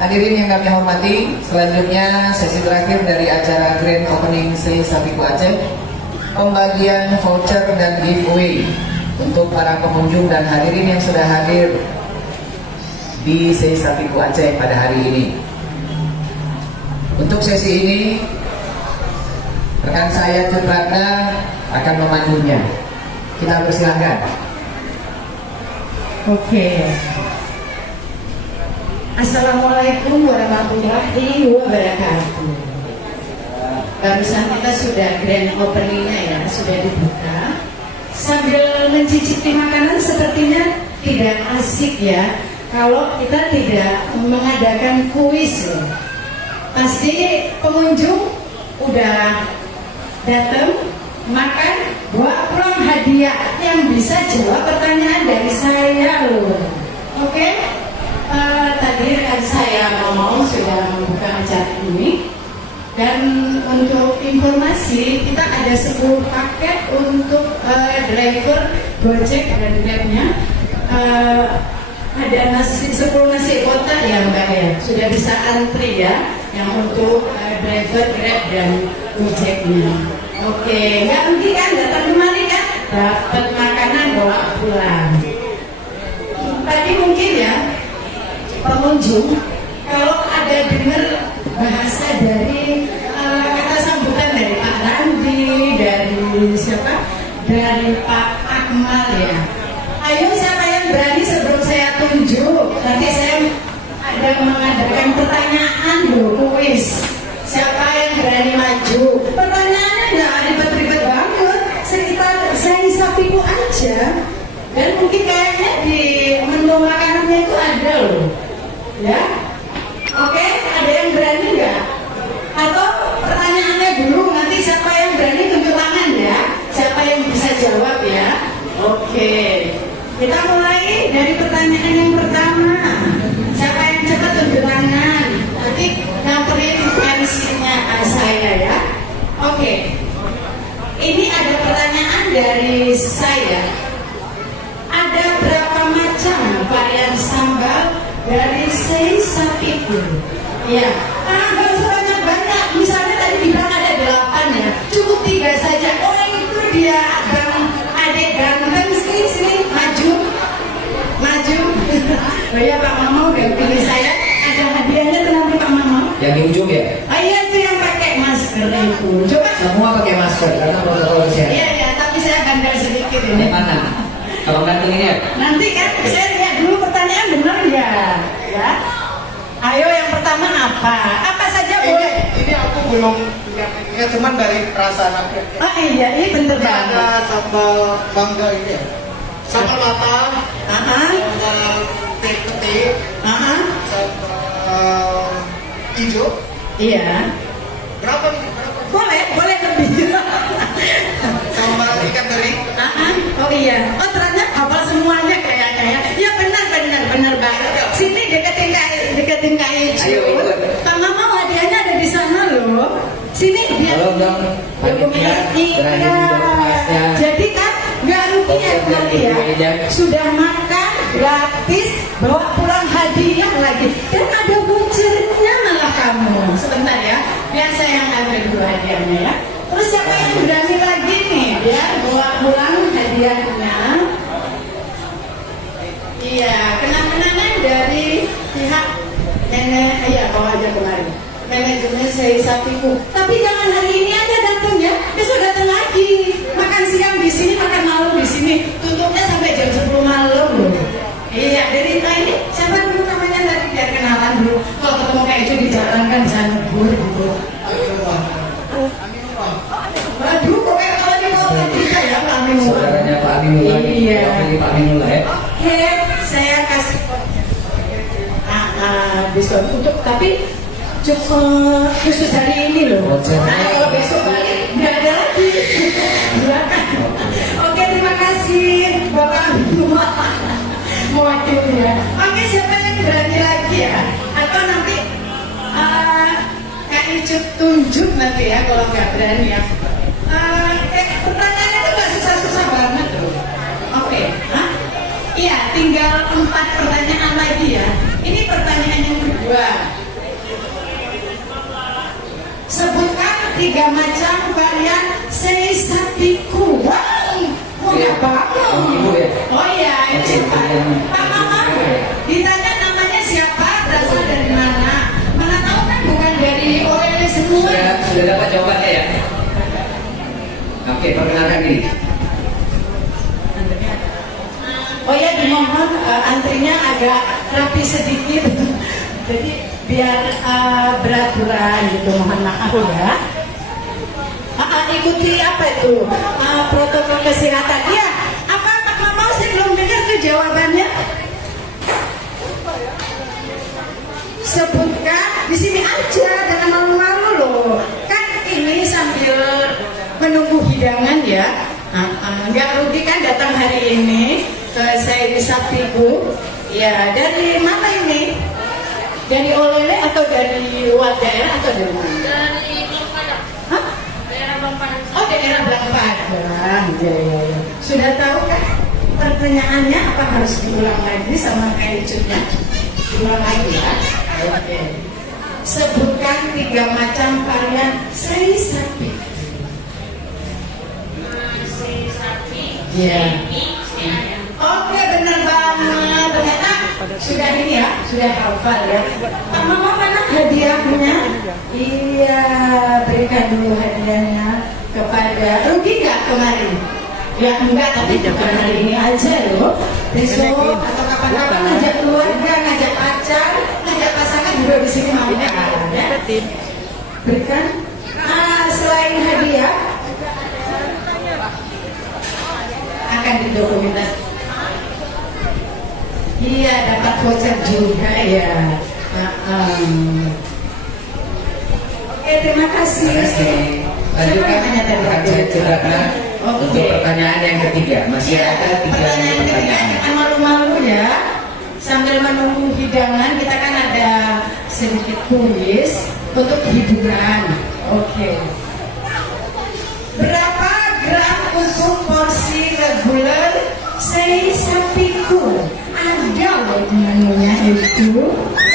Hadirin yang kami hormati, selanjutnya sesi terakhir dari acara Grand Opening Sei Sapiku Aceh, pembagian voucher dan giveaway untuk para pengunjung dan hadirin yang sudah hadir di Sei Sapiku Aceh pada hari ini. Untuk sesi ini, rekan saya Cut Ratna akan memandunya. Kita persilahkan. Oke. Assalamualaikum warahmatullahi wabarakatuh. Barusan kita sudah grand openingnya ya, sudah dibuka. Sambil mencicipi makanan sepertinya tidak asik ya kalau kita tidak mengadakan kuis loh. Pasti pengunjung udah datang makan, bawa pulang hadiah yang bisa jawab pertanyaan dari saya loh. Oke? Tadi rekan saya ngomong sudah membuka acara ini. Dan untuk informasi, kita ada 10 paket untuk driver Gojek dan Grabnya. Ada 10 nasi kotak ya Mbak ya, sudah bisa antri ya, yang untuk driver Grab dan Gojeknya. Oke, nggak mungkin kan datang kemari kan, dapat makanan bawa pulang. Tadi mungkin ya pengunjung kalau ada dengar bahasa dari kata sambutan dari Pak Randi, dari siapa, dari Pak Akmal ya. Ayo siapa yang berani sebelum saya tunjuk, nanti saya ada mengadakan pertanyaan loh, kuis. Siapa yang berani maju? Pertanyaannya nggak ribet-ribet banget, sekitar saya sapiku aja. Dan mungkin kayaknya di menu makanannya itu ada loh. Ya, oke, ada yang berani nggak? Atau pertanyaannya dulu, nanti siapa yang berani tunjuk tangan ya? Siapa yang bisa jawab ya? Oke, kita mulai dari pertanyaan yang pertama. Siapa yang cepat tunjuk tangan? Nanti nyamperin MC-nya saya ya. Oke, ini ada pertanyaan dari saya. Ada berapa macam varian sambal dari Sei Sapiku? Ya, nggak usah banyak-banyak. Misalnya tadi bilang ada 8 ya, cukup 3 saja. Oh itu dia adik ganteng, sini maju. Oh ya Pak Mama udah pilih saya. Ada hadiahnya tuh nanti Pak Mama. Yang di ujung ya? Oh iya itu yang pakai masker itu. Coba. Semua pakai masker karena protokol kesehatan. Iya, tapi saya bandel sedikit ini. Mana? Kalau ganteng ini ya? Nanti kan saya lihat dulu pertanyaan benar ya. Ya. Ayo yang pertama apa? Apa saja boleh? Ini aku belum ingat, cuman dari perasaan aku. Oh iya, ini bener Ini banget. ada sambal mangga ini ya. Sambal matang, sambal pete, sambal hijau. Iya. Berapa nih? Boleh lebih. Sambal ikan teri. Oh iya. Oh ternyata hafal semuanya kayaknya ya. Iya benar banget. Sini deketin Kak Icu. Ayo ikut. Kak Mama hadiahnya ada di sana loh. Sini dia. Tolong dong, panitia berani untuk masnya. Jadi kan nggak rugi ya nanti ya. Sudah makan gratis, bawa pulang hadiah lagi. Dan ada vouchernya malah kamu. Sebentar ya, biar saya yang ambil dulu hadiahnya ya. Terus siapa yang berani lagi nih? Biar bawa pulang hadiahnya. Iya, kenang-kenangan dari pihak nenek, iya bawa aja kemarin. Manajemen Sei Sapiku. Tapi jangan hari ini aja datang ya, besok datang lagi. Makan siang di sini, makan malam di sini. Tutupnya sampai jam 10 malam loh. Iya, dari ini siapa dulu namanya tadi biar kenalan dulu. Kalau ketemu kayak itu di jalan kan bisa nebur gitu. Waduh, kok kayak kalau di mau kita ya Pak Aminullah. Saudaranya Pak Aminullah. Iya. Pilih Pak Aminullah ya. Oke, saya kasih diskon untuk tapi cukup khusus hari ini loh. Nah, kalau besok balik nggak ada lagi. Silakan. Oke, terima kasih Bapak Aminullah. Waduh ya. Oke, siapa yang berani lagi ya? Atau nanti Kak Icut tunjuk nanti ya kalau nggak berani ya. Pertanyaannya itu nggak susah-susah banget loh. Oke, iya tinggal 4 pertanyaan lagi ya. Ini pertanyaan yang kedua. 3 macam varian seisapiku. Wow, mudah banget. Oh iya, ini siapa? Pak Mama. Ditanya namanya siapa, berasal dari mana? Mana tahu kan bukan dari Orele semua. Sudah dapat jawabannya ya? Oke, perkenalkan diri. Oh ya, dimohon antrinya agak rapi sedikit. Jadi biar beraturan gitu, mohon maaf ya. Ikuti apa itu protokol kesehatan. Ya, apa Pak Mama saya belum dengar tuh jawabannya. Sebutkan di sini aja, jangan malu-malu loh. Kan ini sambil menunggu hidangan ya. Nggak rugi kan datang hari ini ke saya di Sapiku. Ya, dari mana ini? Dari Olele atau dari luar daerah atau dari mana? Dari Bangpadang. Hah? Daerah Bangpadang. Oh, daerah Bangpadang. Ya. Sudah tahu kan pertanyaannya, apa harus diulang lagi sama kayak Icutnya? Diulang lagi ya. Oke. Sebutkan 3 macam varian seisapi. Si sapi, Iya. si ayam. Oke, benar banget. Ternyata sudah ini ya, sudah hafal ya. Pak Mama, mana hadiahnya? Iya, berikan dulu hadiahnya kepada. Rugi nggak kemarin? Ya enggak, tapi bukan hari ini aja loh. Besok atau kapan-kapan ngajak keluarga, ngajak pacar, ngajak pasangan juga di sini mau ya. Berikan. Selain hadiah akan didokumentasi. Iya, dapat voucher juga ya. Oke, terima kasih. Terima kasih. Lanjutkan Kak Cedrakna untuk pertanyaan yang ketiga. Masih ada 3 Pertanyaan ketiga, pertanyaan. jangan malu-malu ya. Sambil menunggu hidangan, kita kan ada sedikit kuis untuk hiburan. Oke. Berapa gram untuk porsi reguler seisapiku? Ada loh di menunya itu.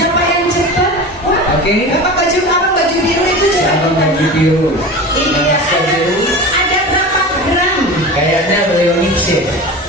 Siapa yang cepat? Wah, Oke. Bapak baju apa? Baju biru itu coba. Abang baju biru. Iya, Mas biru. ada berapa gram? Kayaknya beliau ngisi.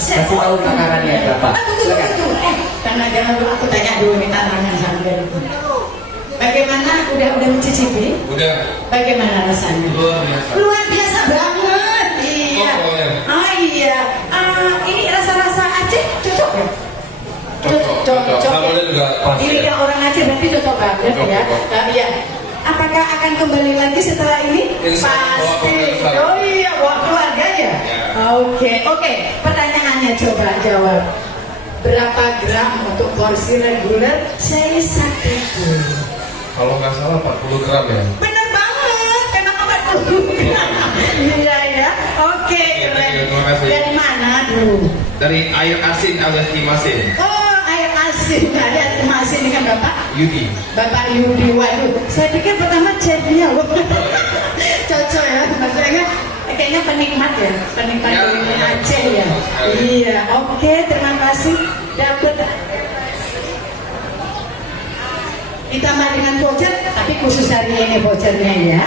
Kasih tahu takarannya berapa. Silakan. Jangan dulu, aku tanya dulu nih tantangan sambil. Bagaimana? Udah mencicipi? Udah. Bagaimana rasanya? Luar biasa. Luar biasa banget. Iya. Pokoknya. Iya. Ini rasa-rasa Aceh cocok ya? Cocok. Namanya juga pas. Ini Ya. yang orang Aceh berarti cocok banget Cocok, ya. cocok. Iya. Apakah akan kembali lagi setelah ini? Insya Allah, Pasti. bawa keluarga. Oh iya, bawa keluarga ya? Ya. Oke. Pertanyaannya coba jawab. Berapa gram untuk porsi reguler seisapiku? Kalau nggak salah 40 gram ya. Bener banget, memang 40 gram. Iya ya. Oke, Iya, keren. terima kasih. Dari mana dulu? Dari air asin alias Timasin. Oh, air asin. Ada asin dengan Bapak? Yudi. Bapak Yudi. Waduh, saya pikir pertama chefnya loh. Cocok ya, maksudnya kayaknya penikmat ya, penikmat Ya, kuliner ya. Aceh ya. Sekali. Iya, oke, terima kasih. Dapat ditambah dengan voucher, tapi khusus hari ini vouchernya ya.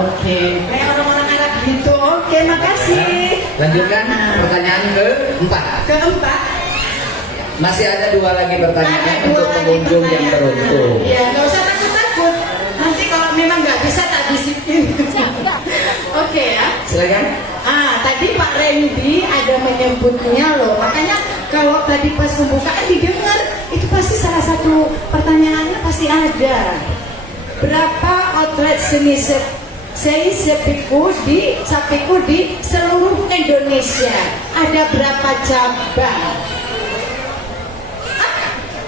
Oke, kayak orang-orang Arab gitu. Oke, makasih. Lanjutkan pertanyaan keempat. Keempat, Masih ada 2 lagi pertanyaan ada 2 untuk lagi pengunjung yang pertanyaan. beruntung. Ya, nggak usah takut-takut. Nanti kalau memang nggak bisa tak disiplin. Oke ya. Silakan. Tadi Pak Randy ada menyebutnya loh. Makanya kalau tadi pas pembukaan didengar, itu pasti salah satu pertanyaannya pasti ada. Berapa outlet sapiku di seluruh Indonesia? Ada berapa cabang?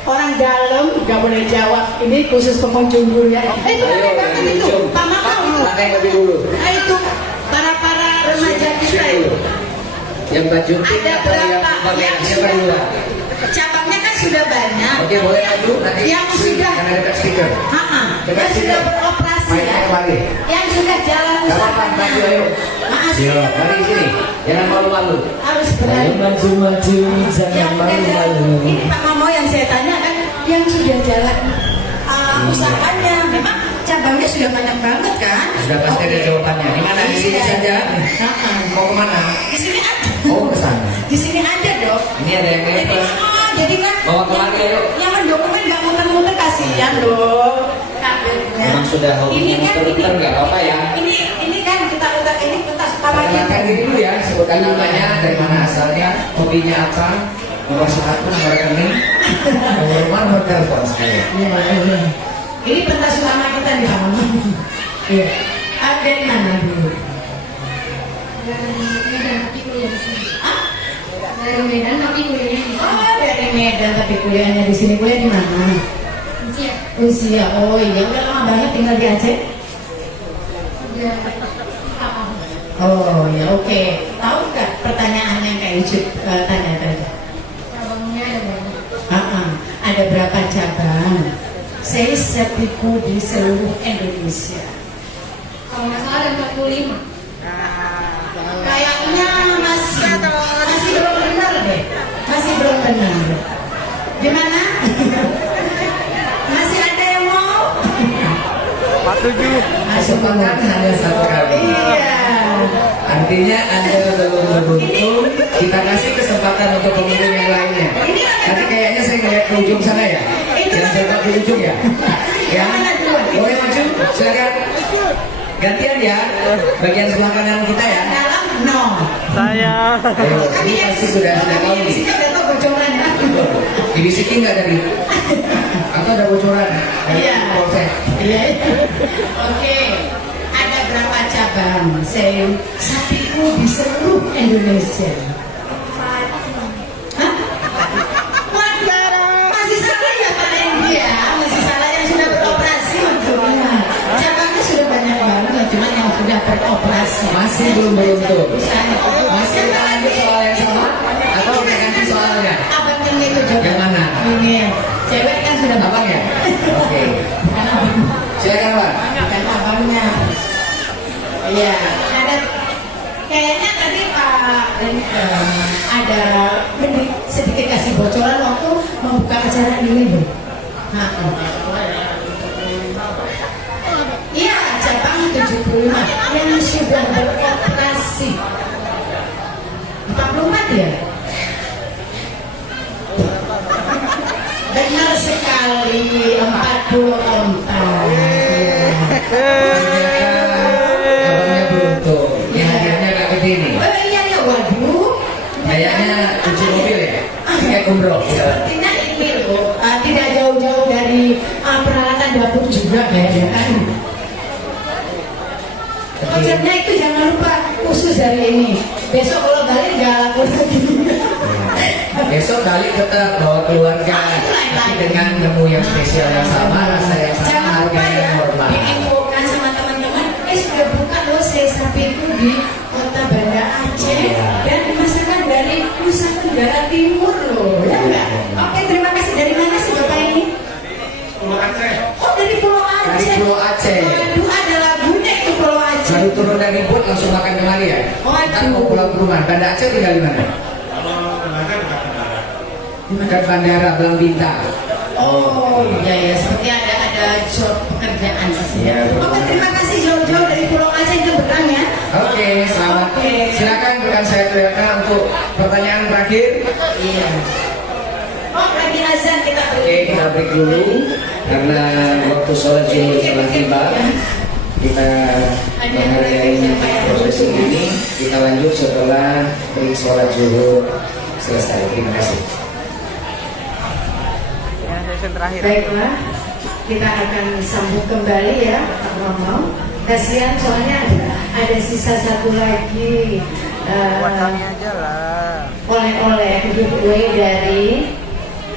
Orang dalam nggak boleh jawab. Ini khusus pengunjung dulu ya. Itu pakai banget itu. Pak Makau. Mana yang lebih dulu? Itu para remaja kita itu. Yang baju pink Ada atau yang berapa? pakai Yang yang sudah berdua? cabangnya kan sudah banyak. Oke, boleh maju nanti. Yang sudah, Karena dekat stiker. yang sudah beroperasi Main ya. lagi. Yang sudah jalan Gak apa-apa, usahanya. maju ayo. Yo, mari sini. Jangan malu-malu. Harus Ayo berani. maju-maju, jangan Yang udah jalan. malu-malu. Ini Pak Mamo yang saya tanya kan, yang sudah jalan usahanya. Memang cabangnya sudah banyak banget kan? Sudah pasti ada jawabannya. Di mana? Di sini saja. Mau kemana? Di sini ada. Oh, ke sana. Di sini ada dok. Ini ada yang Jadi, apa? jadi kan Bawa kemari yuk. yang mendokumen nggak muter-muter kasihan dok. Kabelnya. Memang sudah hobinya Ini kan muter-muter, nggak apa-apa ya. Ini kan kita udah ini kertas utama Perkenalkan diri dulu ya, sebutkan namanya, dari mana asalnya, hobinya apa, nomor satu, nomor rekening, nomor rumah, nomor telepon sekali. Iya. Ini pentas utama kita nih Bang. Iya. Dari mana dulu? Dari Medan tapi kuliah di sini. Ah? Dari Medan tapi kuliahnya di sini. Oh, dari Medan tapi kuliahnya di sini. Kuliah di mana? Usia Usia. Oh iya, udah lama banget tinggal di Aceh. udah apa? Oh ya, oke. Tahu nggak pertanyaan yang kayak Ucup tanya tadi? Cabangnya ada banyak. Ada berapa cabang? Saya sertifiku di seluruh Indonesia. Kalau nggak salah ada 45. Kayaknya masih belum benar deh. Masih belum benar. Gimana? Masih ada yang mau? 47. Kesempatan hanya satu kali. Iya. Artinya Anda belum beruntung, kita kasih kesempatan untuk pemilih yang lainnya. Nanti kayaknya saya ngeliat ke ujung sana ya. Yang jaga di ujung ya. Ya, boleh maju, silakan. Gantian ya, bagian sebelah kanan kita ya. Dalam no. Saya. Ayo, ini pasti sudah tahu nih. Sini udah tahu bocoran ya. Dibisikin nggak tadi? Atau ada bocoran? Dari Iya. Polsek. Iya. Oke. Ada berapa cabang sapiku di seluruh Indonesia? Hah? Waduh, masih salah ya Pak Lendi ya? Masih salah yang sudah beroperasi untungnya. Cabangnya sudah banyak banget, cuman yang sudah beroperasi. Masih belum beruntung. Masih Masih kita lanjut soal yang sama atau kita ganti soalnya? Abang yang itu juga. Yang mana? Ini cewek kan sudah Abang ya? Oke. Silakan Pak. Bukan abangnya. Iya, ada kayaknya tadi Pak ada sedikit kasih bocoran waktu membuka acara ini loh. Iya, cabang 75 yang sudah beroperasi. 44 ya? Benar sekali, 44. Abangnya beruntung. Yang hadiahnya nggak gede nih. Oh iya ya, waduh. Kayaknya kunci mobil ya. Kayak umroh. Sepertinya ini loh, tidak jauh-jauh dari peralatan dapur juga kayaknya kan. Konsepnya itu jangan lupa khusus hari ini. Besok kalau balik nggak laku lagi. Besok balik tetap bawa keluarga, tapi dengan menu yang spesial yang sama, rasa yang sama, Jangan lupa harga ya, yang normal. diinfokan sama teman-teman. Sudah buka loh sapi itu di Kota Banda Aceh dan dimasakkan dari Nusa Tenggara Timur loh. Ya enggak? Oke, terima kasih. Dari mana sih Bapak ini? Oh, dari Pulau Aceh. Dari Pulau Aceh. Waduh, ada lagunya itu Pulau Aceh. Baru turun dari boat langsung makan kemari ya? Kan mau pulang ke rumah. Banda Aceh tinggal di mana? Dekat bandara Belang Bintang. Oh, iya ya, seperti ada job pekerjaan pasti ya. Iya, Oke, terima kasih jauh-jauh dari Pulau Aceh itu berang ya. Oke, selamat. Oke. Silakan berikan saya teriakan untuk pertanyaan terakhir. Iya. Oh, lagi azan kita Oke, kita break dulu karena waktu sholat zuhur telah tiba. Kita menghargai proses ini. Kita lanjut setelah break sholat zuhur selesai. Terima kasih. Baiklah, kita akan sambung kembali ya Pak Romo. Kasihan soalnya ada sisa satu lagi oleh-oleh giveaway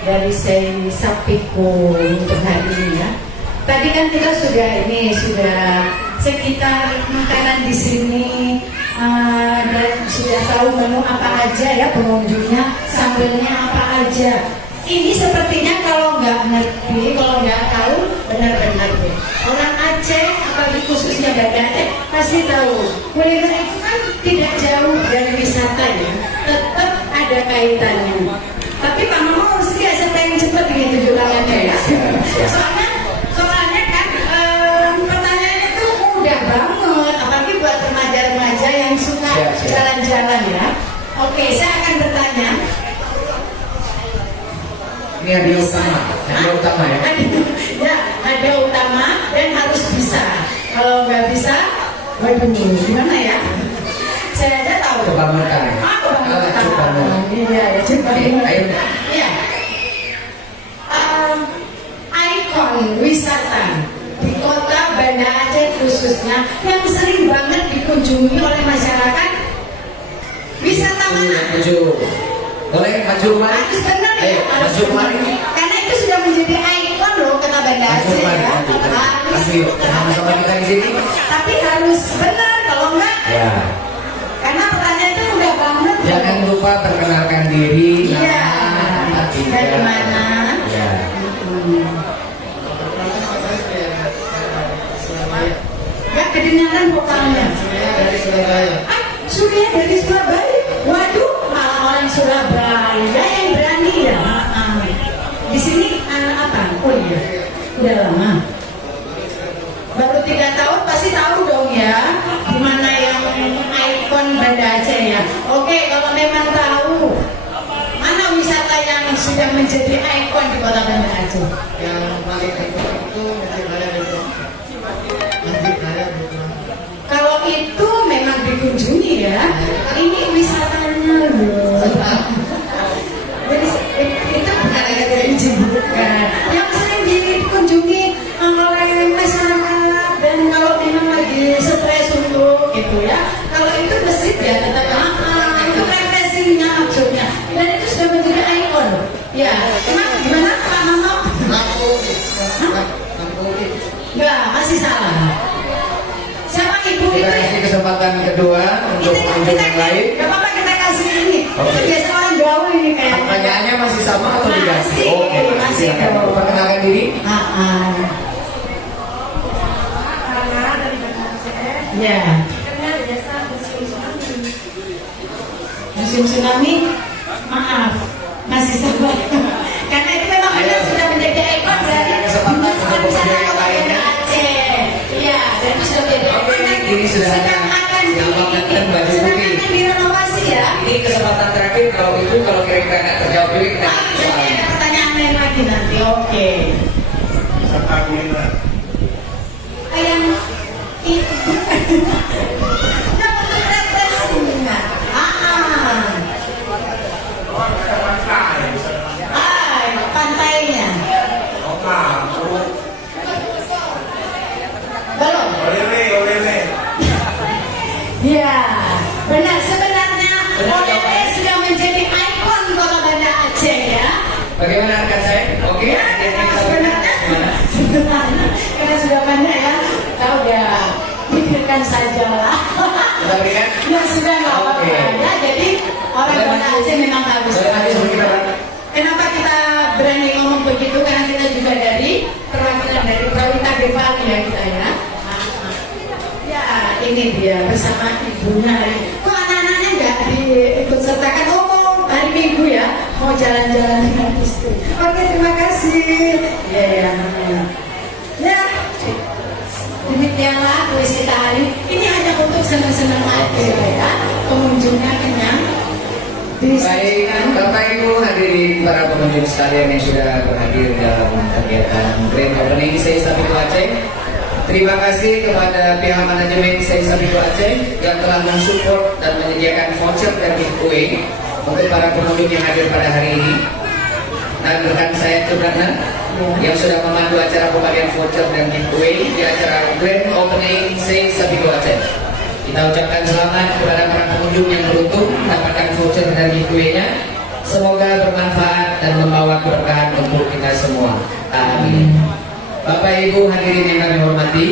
dari saya Sapiku untuk hari ini ya. Tadi kan kita sudah sekitar makanan di sini dan sudah tahu menu apa aja ya pengunjungnya, sambelnya apa aja. Ini sepertinya kalau nggak ngerti, kalau nggak tahu, benar-benar deh. Orang Aceh, apalagi khususnya Banda Aceh, pasti tahu. Kuliner itu kan tidak jauh dari wisata ya, tetap ada kaitannya. Tapi Pak Mama harus saya pengen cepet gitu juga ya. Soalnya kan Ini hadiah utama, hadiah utama ya. Ya, hadiah utama dan harus bisa. Kalau nggak bisa, waduh, gimana ya? Saya aja tahu. Kebangetan. Kebangetan. Iya, ya coba. Ayo. Iya. Ikon wisata di kota Banda Aceh khususnya yang sering banget dikunjungi oleh masyarakat. Wisata mana? Maju. Boleh maju kemari? Harus benar ya. Ayo, maju kemari. Karena itu sudah menjadi ikon loh kota Banda Maju Aceh kemari. ya. Maju. Harus. Ayo, sama-sama kita di sini. Tapi harus benar, kalau enggak, Ya. karena pertanyaan itu mudah banget. Jangan lupa perkenalkan diri. Iya. Nama, tiga. Dari mana? Ya. Gak kedengaran vokalnya. Dari Surabaya. Surya dari Surabaya. Waduh, malah orang Surabaya yang berani ya. Di sini apa? Oh iya, udah lama. Baru 3 tahun pasti tahu dong ya, di mana yang ikon Banda Aceh ya. Oke, kalau memang tahu, mana wisata yang sudah menjadi ikon di kota Banda Aceh? Yang paling ikon itu Masjid Raya Betul. Masjid Raya Betul. Kalau itu memang dikunjungi ya, ini wisatanya loh. Jadi itu bukan ada izin, bukan. Yang sering dikunjungi oleh masyarakat dan kalau memang lagi stres untuk gitu ya. Kalau itu masjid ya tetap itu refreshingnya maksudnya. Dan itu sudah menjadi ikon. Ya, gimana Pak Mama? Kampung Enggak, masih salah. Siapa ibu itu Kita ya? kasih kesempatan kedua untuk pengunjung yang lain. Gak apa-apa kita kasih ini. Oke. Itu biasa orang gaul ini kayaknya. Pertanyaannya masih sama atau dikasih? Masih, Oke, masih silakan. dong. Perkenalkan diri. Karena dari Banda Aceh, Ya. kenal biasa musim tsunami. Musim tsunami, maaf, masih sabar. Karena itu memang benar sudah menjadi ikon dari Kesempatan untuk wisata pengunjung yang kota lainnya. Banda Aceh. Iya, dan itu sudah menjadi Oke, ikon. ini sudah sedang ada. akan Yang mengenakan baju sedang putih. akan direnovasi ya. Ini kesempatan terakhir kalau kira-kira nggak terjawab juga kita soalnya. Pertanyaan lain lagi nanti. Oke. Wisata kuliner. Yang itu yang untuk refreshing. Pantainya belum. Ya, benar. Sebenarnya ODP sudah menjadi ikon kota Banda Aceh ya. Bagaimana rekan saya? Oke. Ya, sebenarnya karena sudah banyak ya, kita udah pikirkan saja lah. Kita berikan. Ya sudah nggak apa-apa Oke. ya. Jadi orang Boleh Banda maju. Aceh memang harus. Boleh maju sebelum kita berangkat. Kenapa kita berani ngomong begitu? Karena kita juga dari perwakilan dari Prawita Depani ya kita ya. Ya ini dia bersama ibunya. Kok anak-anaknya nggak diikut sertakan? Oh hari Minggu ya mau jalan-jalan gratis tuh. Oke terima kasih. Ya ya. Ya. Demikianlah kuis kita hari ini hanya untuk senang-senang aja ya. Pengunjungnya kenyang. Baik, Bapak Ibu hadirin para pengunjung sekalian yang sudah berhadir dalam kegiatan Grand Opening Sei Sapiku Aceh. Terima kasih kepada pihak manajemen Sei Sapiku Aceh yang telah mensupport dan menyediakan voucher dan giveaway untuk para pengunjung yang hadir pada hari ini. Dan rekan saya Cupratna yang sudah memandu acara pembagian voucher dan giveaway di acara Grand Opening Sei Sapiku Aceh. Kita ucapkan selamat kepada para pengunjung yang beruntung mendapatkan voucher dan giveaway-nya. Semoga bermanfaat dan membawa keberkahan untuk kita semua. Amin. Bapak Ibu hadirin yang kami hormati,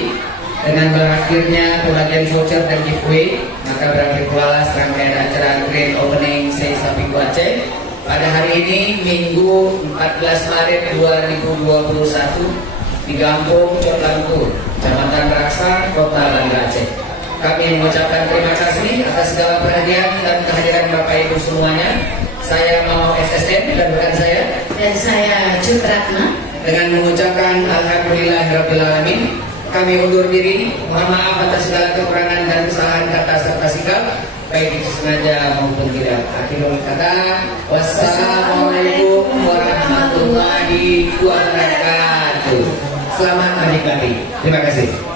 dengan berakhirnya pembagian voucher dan giveaway, maka berakhir pula serangkaian acara Grand Opening Sei Sapiku Aceh pada hari ini Minggu 14 Maret 2021 di Gampung Cotlanku, Kecamatan Raksa, Kota Banda Aceh. Kami mengucapkan terima kasih atas segala perhatian dan kehadiran Bapak Ibu semuanya. Saya Mama SSN dan rekan saya, Dan saya Cutratna. dengan mengucapkan Alhamdulillahirrabbilalamin, kami undur diri. Mohon maaf atas segala kekurangan dan kesalahan kata serta sikap, baik itu sengaja maupun tidak. Akhirul kata, wassalamualaikum warahmatullahi warahmatullahi wabarakatuh. Selamat menikmati. Terima kasih.